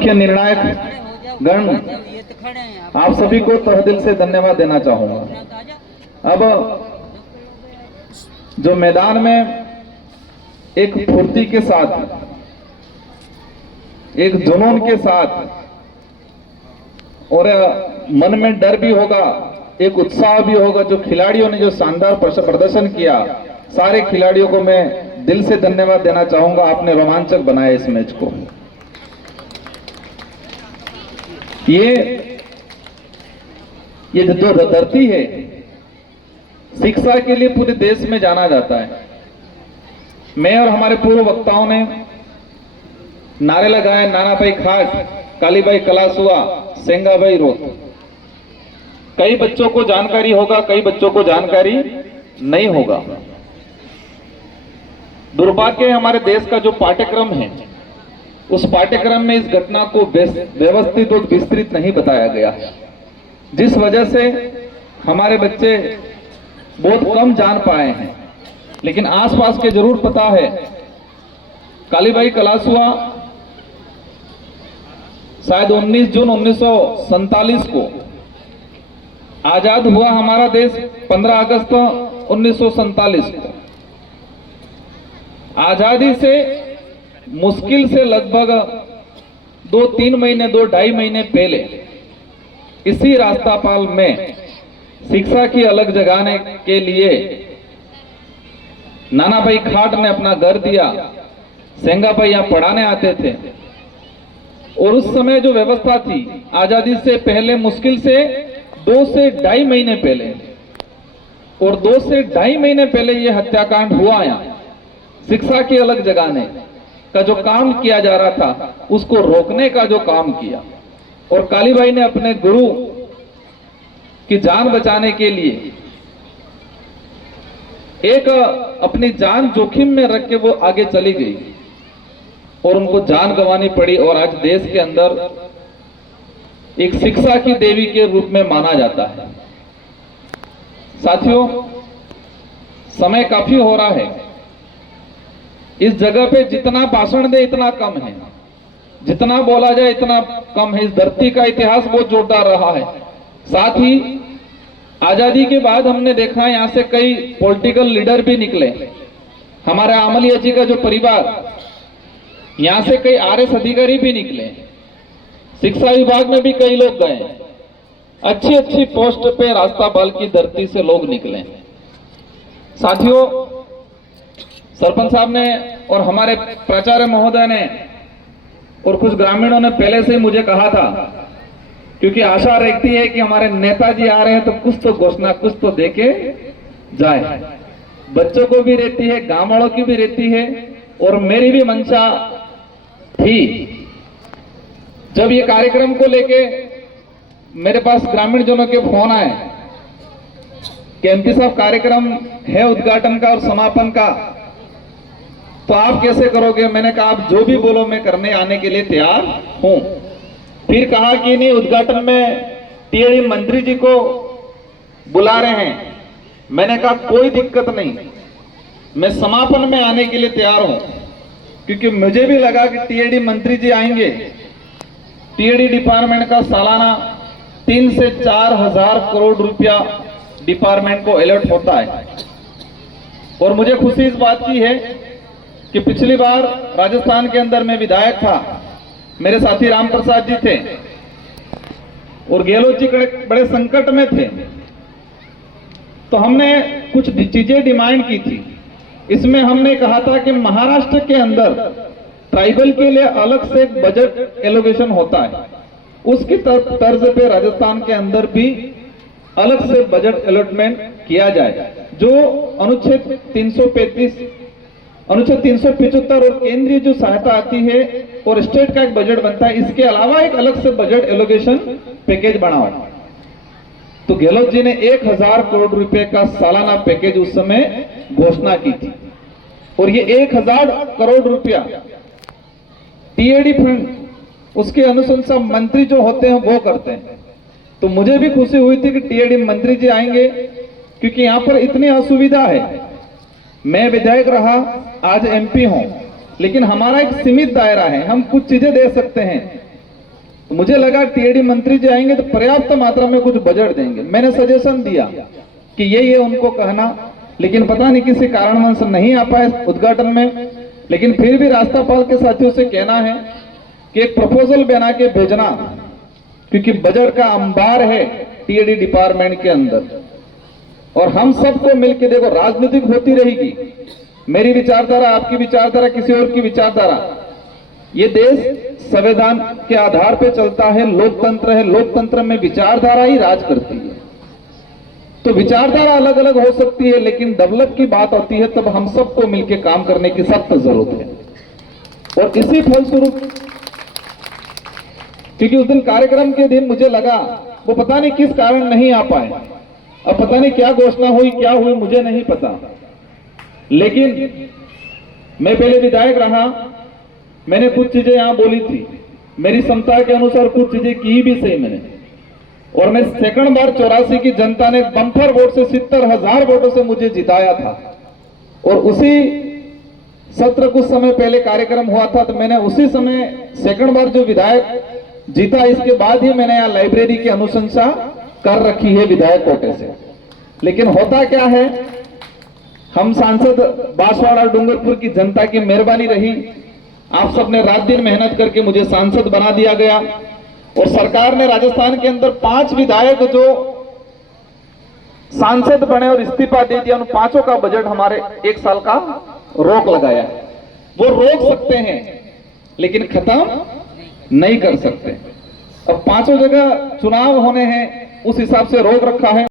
मुख्य निर्णायक गण, आप सभी को तहे दिल से धन्यवाद देना चाहूंगा। अब जो मैदान में एक फुर्ती के साथ, एक जुनून के साथ और मन में डर भी होगा, एक उत्साह भी होगा, जो खिलाड़ियों ने जो शानदार प्रदर्शन किया, सारे खिलाड़ियों को मैं दिल से धन्यवाद देना चाहूंगा। आपने रोमांचक बनाया इस मैच को। ये जो धरती है, शिक्षा के लिए पूरे देश में जाना जाता है। मैं और हमारे पूर्व वक्ताओं ने नारे लगाए, नाना भाई खाट, काली भाई कलासुआ, सेंगा भाई रोत। कई बच्चों को जानकारी होगा, कई बच्चों को जानकारी नहीं होगा। दुर्भाग्य है, हमारे देश का जो पाठ्यक्रम है, उस पाठ्यक्रम में इस घटना को व्यवस्थित और विस्तृत नहीं बताया गया, जिस वजह से हमारे बच्चे बहुत कम जान पाए हैं। लेकिन आसपास के जरूर पता है। काली भाई कलासुआ शायद 19 जून 1947 को आजाद हुआ हमारा देश, 15 अगस्त 1947 को। आजादी से मुश्किल से लगभग 2-3 महीने, 2-2.5 महीने पहले इसी रास्तापाल में शिक्षा की अलग जगाने के लिए नाना भाई खाट ने अपना घर दिया। सेंगा भाई यहाँ पढ़ाने आते थे और उस समय जो व्यवस्था थी, आजादी से पहले मुश्किल से 2 से 2.5 महीने पहले, और 2 से 2.5 महीने पहले ये हत्याकांड हुआ। यहाँ शिक्षा की अलग जगाने का जो काम किया जा रहा था, उसको रोकने का जो काम किया, और काली भाई ने अपने गुरु की जान बचाने के लिए एक अपनी जान जोखिम में रख के वो आगे चली गई और उनको जान गंवानी पड़ी। और आज देश के अंदर एक शिक्षा की देवी के रूप में माना जाता है। साथियों, समय काफी हो रहा है। इस जगह पे जितना भाषण दे इतना कम है, जितना बोला जाए इतना कम है। इस धरती का इतिहास बहुत जोरदार रहा है। साथ ही आजादी के बाद हमने देखा यहाँ से कई पॉलिटिकल लीडर भी निकले। हमारे आमलिया जी का जो परिवार, यहाँ से कई आरएस अधिकारी भी निकले। शिक्षा विभाग में भी कई लोग गए। अच्छी अच्छी पोस्ट पे रास्तापाल की धरती से लोग निकले। साथियों, सरपंच साहब ने और हमारे प्राचार्य महोदय ने और कुछ ग्रामीणों ने पहले से ही मुझे कहा था, क्योंकि आशा रहती है कि हमारे नेताजी आ रहे हैं तो कुछ तो घोषणा, कुछ तो देके जाए। बच्चों को भी रहती है, गांव वालों की भी रहती है, और मेरी भी मंशा थी। जब ये कार्यक्रम को लेके मेरे पास ग्रामीण जनों के फोन आए कि एमपी साहब कार्यक्रम है उद्घाटन का और समापन का, तो आप कैसे करोगे? मैंने कहा आप जो भी बोलो मैं करने आने के लिए तैयार हूं। फिर कहा कि नहीं, उद्घाटन में टीआई मंत्री जी को बुला रहे हैं। मैंने कहा कोई दिक्कत नहीं, मैं समापन में आने के लिए तैयार हूं, क्योंकि मुझे भी लगा कि टीआईडी मंत्री जी आएंगे। टीआईडी डिपार्टमेंट का सालाना 3 से 4 हजार करोड़ रुपया डिपार्टमेंट को अलर्ट होता है। और मुझे खुशी इस बात की है कि पिछली बार राजस्थान के अंदर मैं विधायक था, मेरे साथी राम प्रसाद जी थे और गहलोत जी बड़े संकट में थे, तो हमने कुछ चीजें डिमांड की थी। इसमें हमने कहा था कि महाराष्ट्र के अंदर ट्राइबल के लिए अलग से एक बजट एलोकेशन होता है, उसकी तर्ज पे राजस्थान के अंदर भी अलग से बजट अलॉटमेंट किया जाए। जो अनुच्छेद 335, अनुच्छेद 375 और केंद्रीय जो सहायता आती है और स्टेट का एक बजट बनता है, इसके अलावा एक अलग से बजट एलोकेशन पैकेज बनाओ। तो गहलोत जी ने 1000 करोड़ रुपए का सालाना पैकेज उस समय घोषणा की थी, और ये 1000 करोड़ रुपया टीएडी फंड, उसके अनुशंसा मंत्री जो होते हैं वो करते हैं। तो मुझे भी खुशी हुई थी कि टीएडी मंत्री जी आएंगे, क्योंकि यहाँ पर इतनी असुविधा है। मैं विधायक रहा, आज एमपी हूं, लेकिन हमारा एक सीमित दायरा है। हम कुछ चीजें दे सकते हैं, तो मुझे लगा टीएडी मंत्री जी आएंगे तो पर्याप्त मात्रा में कुछ बजट देंगे। मैंने सजेशन दिया कि ये उनको कहना, लेकिन पता नहीं किसी कारणवश नहीं आ पाए उद्घाटन में। लेकिन फिर भी रास्तापाल के साथियों से कहना है कि एक प्रपोजल बना के भेजना, क्योंकि बजट का अंबार है टीएडी डिपार्टमेंट के अंदर। और हम सबको मिलकर, देखो राजनीतिक होती रहेगी, मेरी विचारधारा, आपकी विचारधारा, किसी और की विचारधारा, ये देश संविधान के आधार पे चलता है, लोकतंत्र है, लोकतंत्र में विचारधारा ही राज करती है। तो विचारधारा अलग अलग हो सकती है, लेकिन डेवलप की बात होती है तब हम सबको मिलकर काम करने की सख्त जरूरत है। और इसी फलस्वरूप, क्योंकि उस दिन कार्यक्रम के दिन मुझे लगा वो पता नहीं किस कारण नहीं आ पाए, अब पता नहीं क्या घोषणा हुई, क्या हुई, मुझे नहीं पता। लेकिन मैं पहले विधायक रहा, मैंने कुछ चीजें यहां बोली थी, मेरी क्षमता के अनुसार कुछ चीजें की भी सही मैंने। और मैं सेकंड बार 84 की जनता ने बम्पर वोट से 70,000 वोटों से मुझे जिताया था। और उसी सत्र कुछ समय पहले कार्यक्रम हुआ था, तो मैंने उसी समय सेकंड बार जो विधायक जीता, इसके बाद ही मैंने यहाँ लाइब्रेरी की अनुशंसा कर रखी है विधायक कोटे से। लेकिन होता क्या है, हम सांसद बांसवाड़ा डूंगरपुर की जनता की मेहरबानी रही, आप सबने रात दिन मेहनत करके मुझे सांसद बना दिया गया। और सरकार ने राजस्थान के अंदर 5 विधायक जो सांसद बने और इस्तीफा दे दिया, उन 5 का बजट हमारे 1 साल का रोक लगाया। वो रोक सकते हैं लेकिन खत्म नहीं कर सकते। अब 5 जगह चुनाव होने हैं, उस हिसाब से रोक रखा है।